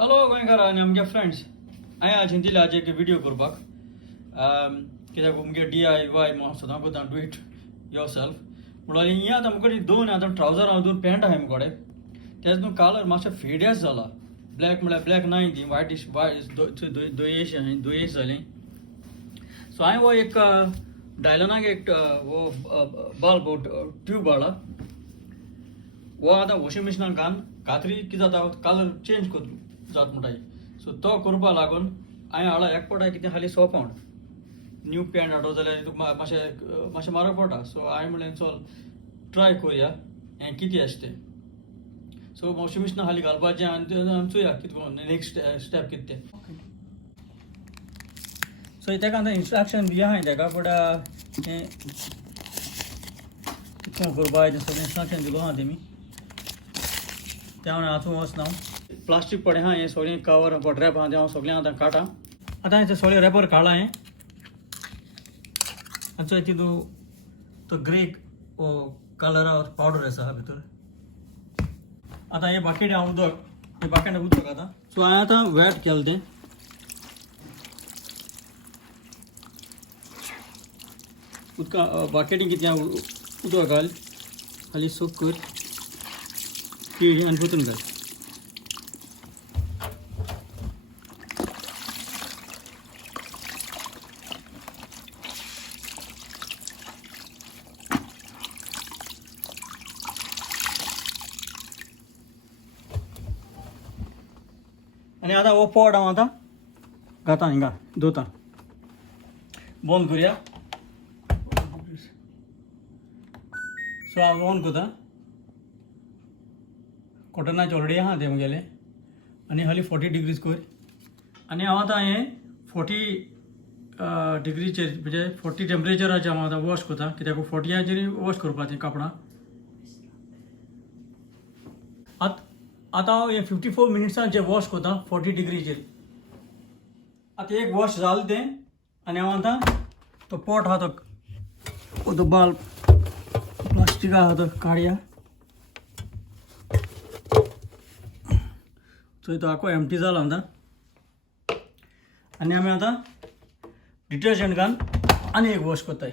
हॅलो गोंयकार आनी आमगे फ्रेंड्स हांवें आज दिले आज एक व्हिडिओ करपाक कित्याक मुगे DIY सदां कोता डू इट युअर सेल्फ म्हणून ही आतां मुगोडी दोन आतां ट्रावजर दोन पॅन्ट आहाय मुगोडे तेच न्हू कलर मातशें फेडियस जाला ब्लॅक म्हळ्यार ब्लॅक नाय ती वायटिश दुयेश जाली सो हांवें हो एक डायलॉनाक एक वो बल्ब ट्यूब हाडला वो आतां वॉशिंग मशिनाक घालन कात्री कितें जाता कलर चेंज कोत जात म्हणटाय सो तो करपा लागून हांवें हाडला एक पडटा कितें खाली 100 पावंड न्यू पॅन्ट हाडलो जाल्यार तुका मातशें म्हारग पडटा सो हांवें म्हणलें चल ट्राय करुया हें कितें अशें तें सो वॉशिंग मशिना खाली घालपाचें आनी चोया कितें करून नेक्स्ट स्टेप कितें तें सो तेका आतां इंस्ट्रक्शन दिया हांवें तेका बट हें कितें करपा तें सगळें इंस्ट्रक्शन दिलो आहा तेमी तें हांव आचूं वचना प्लास्टीक पडे हा हें सगळें कवर रॅप आहा तें हांव सगळें आतां काडटा आतां हें सगळें रॅपर काडलां हें आतां तितू तो ग्रे कलरा पावडर आसा भितर आतां हें बाकेट हांव उदक हे बाकेट उदक आतां सो हांवें आतां वेट केलें तें उदका बाकेटी कितें उदक घाल खाली सोक कर पिळी आनी पोतून घाल आनी आतां हो पॉट हांव आतां घाता हिंगा धुता बंद करुया सो हांव ऑन कोता कॉटनाचे ऑलरेडी आहा ते मुगेले आनी खाली 40 डिग्रीज कर आनी हांव आतां हें 40 डिग्रीचेर म्हणजे 40 टेम्परेचराचेर हांव आतां वॉश कोता कित्याक 40चेर वॉश करपाचें कापडां आतां हांव हें 54 मिनिट्सांचेर वॉश कोता 40 डिग्रीचेर आतां एक वॉश जालें तें आनी हांव आतां तो पॉट आहा तो बाल्ब प्लास्टीक आहा तो काडया सो तो आखो एम्प्टी जाला आतां आनी आमी आतां डिटर्जंट घालून आनी एक वॉश कोत्ताय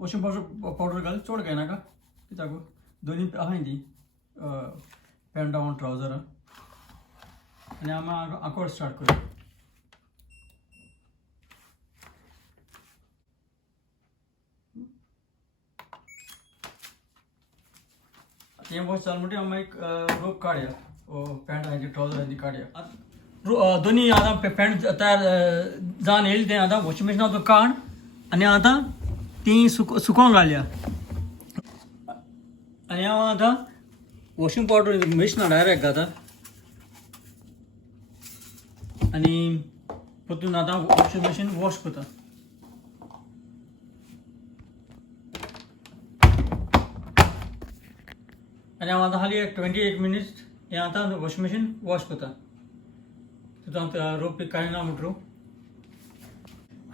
वॉशिंग पावडर घाल चड घेयनाका कित्याक दोनी आहाय ती पॅन्ट आनी ट्रावजरां आनी आमी आकोड स्टार्ट करूया हें वॉश जालें म्हणटकीर हांव एक रोप काडया पॅन्ट आनी ट्रावजर काडया दोनी आतां पॅन्ट तयार जावन येयलें तें आतां वॉशिंग मशिनांत काड आनी आतां ती सुकोवंक घालया आनी हांव आतां वॉशिंग पावडर मशिनां डायरेक्ट घाता आनी परतून आतां वॉशिंग मशीन वॉश कोता आनी हांव आतां खाली 28 मिनिट्स हें आतां वॉशिंग मशीन वॉश कोता तितूंत रोप बी कांय ना म्हणटरू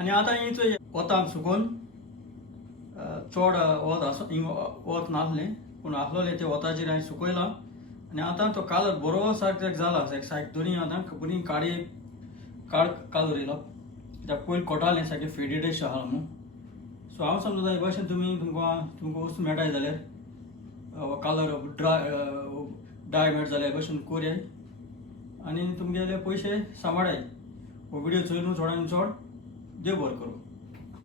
आनी आतां ही वता सुकोवन चड वत नासलें पूण आसलोलें तें वताचेर हांवें सुकयलां आनी आतां तो कलर बरो सारको जाला सायड दोनी आतां बरी कलर येयलो कित्याक पयलीं कोटालें सारकें फेडेडश आहा न्हू सो हांव समजता हे भाशेन तुमकां वस्तू मेळटाय जाल्यार कलर डाय मेळटा जाल्यार हे भाशेन कोरयाय आनी तुमगेले पयशे सांबाळाय हो व्हिडिओ चोय न्हू चडांनी चड देव बरें करूं